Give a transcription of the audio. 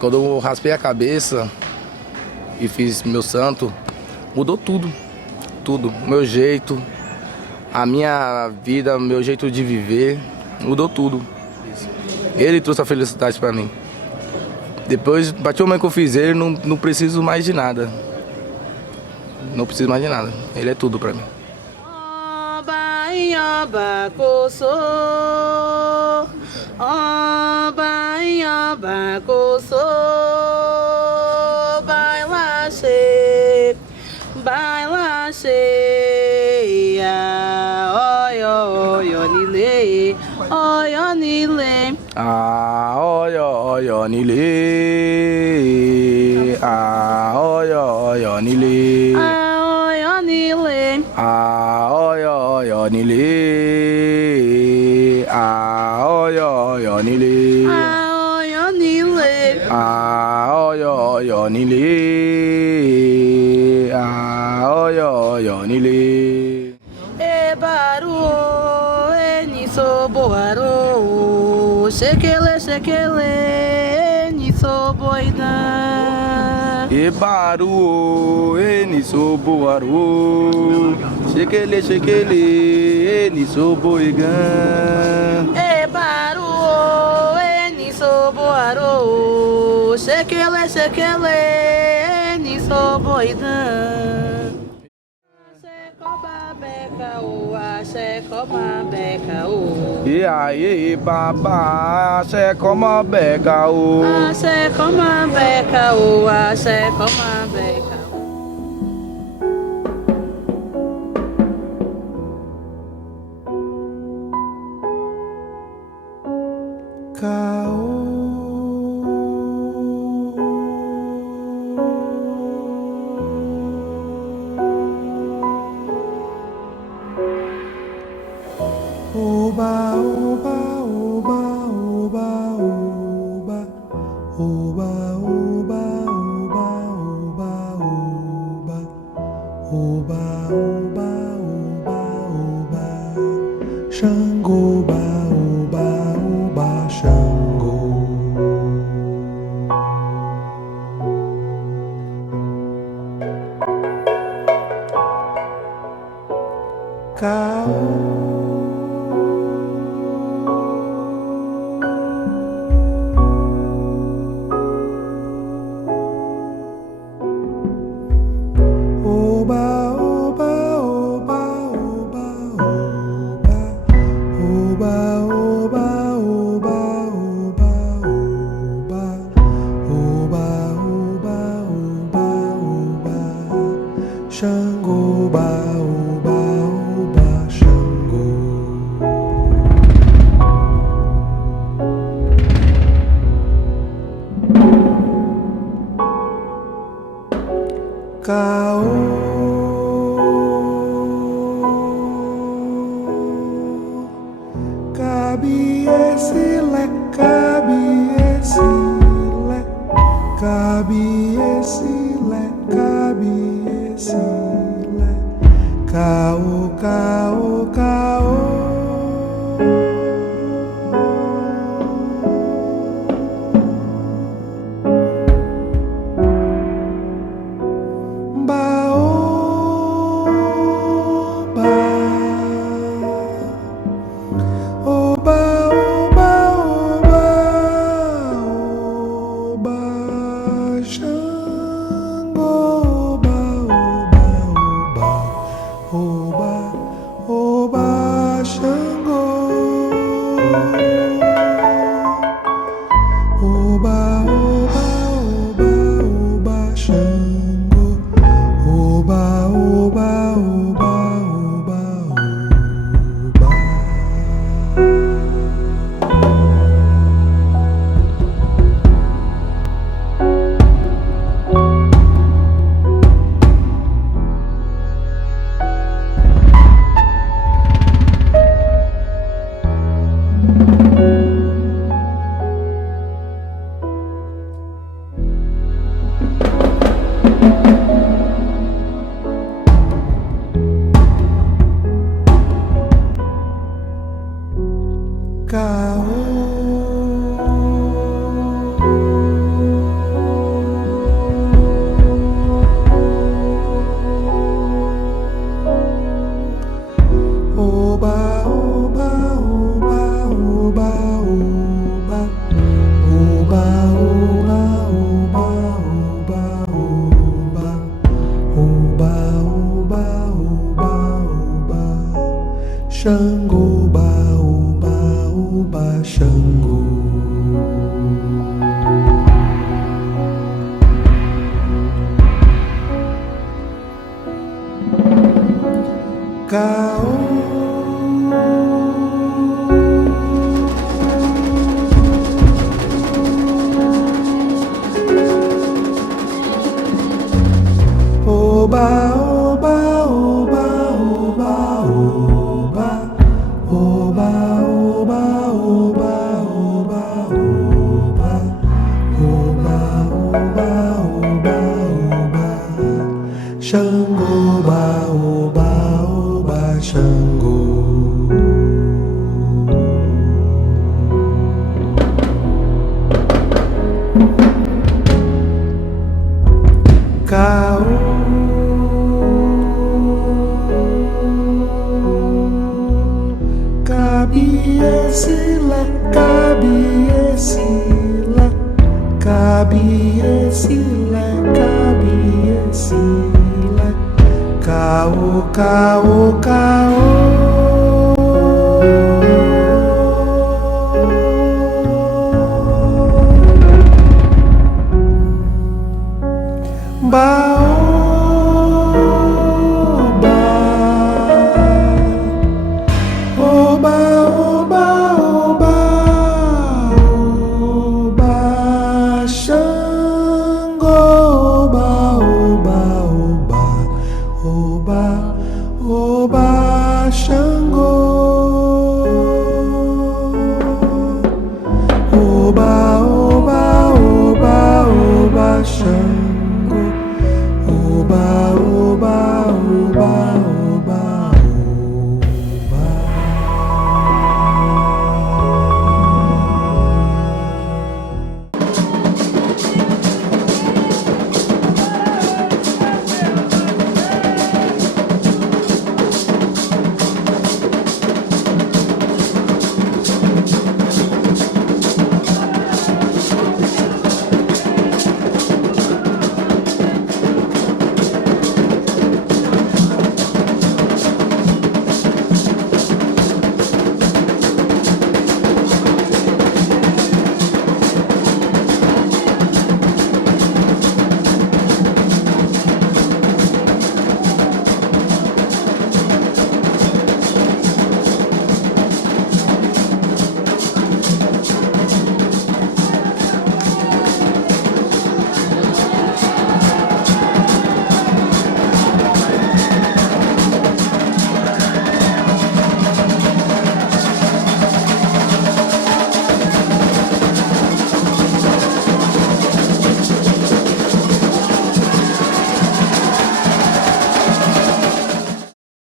Quando eu raspei a cabeça e fiz meu santo, mudou tudo. Tudo. Meu jeito, a minha vida, meu jeito de viver, mudou tudo. Ele trouxe a felicidade pra mim. Depois, a partir do momento que eu fiz ele, não preciso mais de nada. Não preciso mais de nada. Ele é tudo pra mim. Oba Inhoba Koso, Oba Inhoba Koso, baila cheia, oyo oyo nile, oyo nile. Ah, oyo nile. Ah, oyo nile. Ah, oyo nile. Ah, oyo nile. Ah, oyo nile. Ah, oyo nile. Ah, oyo nile. Ah, oyo nile. Ebaru enisoboaro, shekele enisoboida. Ebaru, enisoboaro, shekele, enisoboigan. Ebaru enisoboaro, shekele enisoboida. Axé coma beca o. E aí, babá, axé como beca o. Axé coma beca o, axé coma beca o. Oba, oba, oba, oba, oba, oba, oba, oba, oba, oba, oba, oba, oba, Xangô, oba, oba, oba, Xangô. Xangô, oba, oba, oba, Xangô. Cabe esse lé, cabe esse lé, cabe esse lé, cabe esse lé, caô, caô, caô. Xangô ba Xangô. Cao cabiesile, cabiesile, cabiesile, cabiesile, cao, cao, cao. Baoba, oba, oba, oba, oba, Xangô.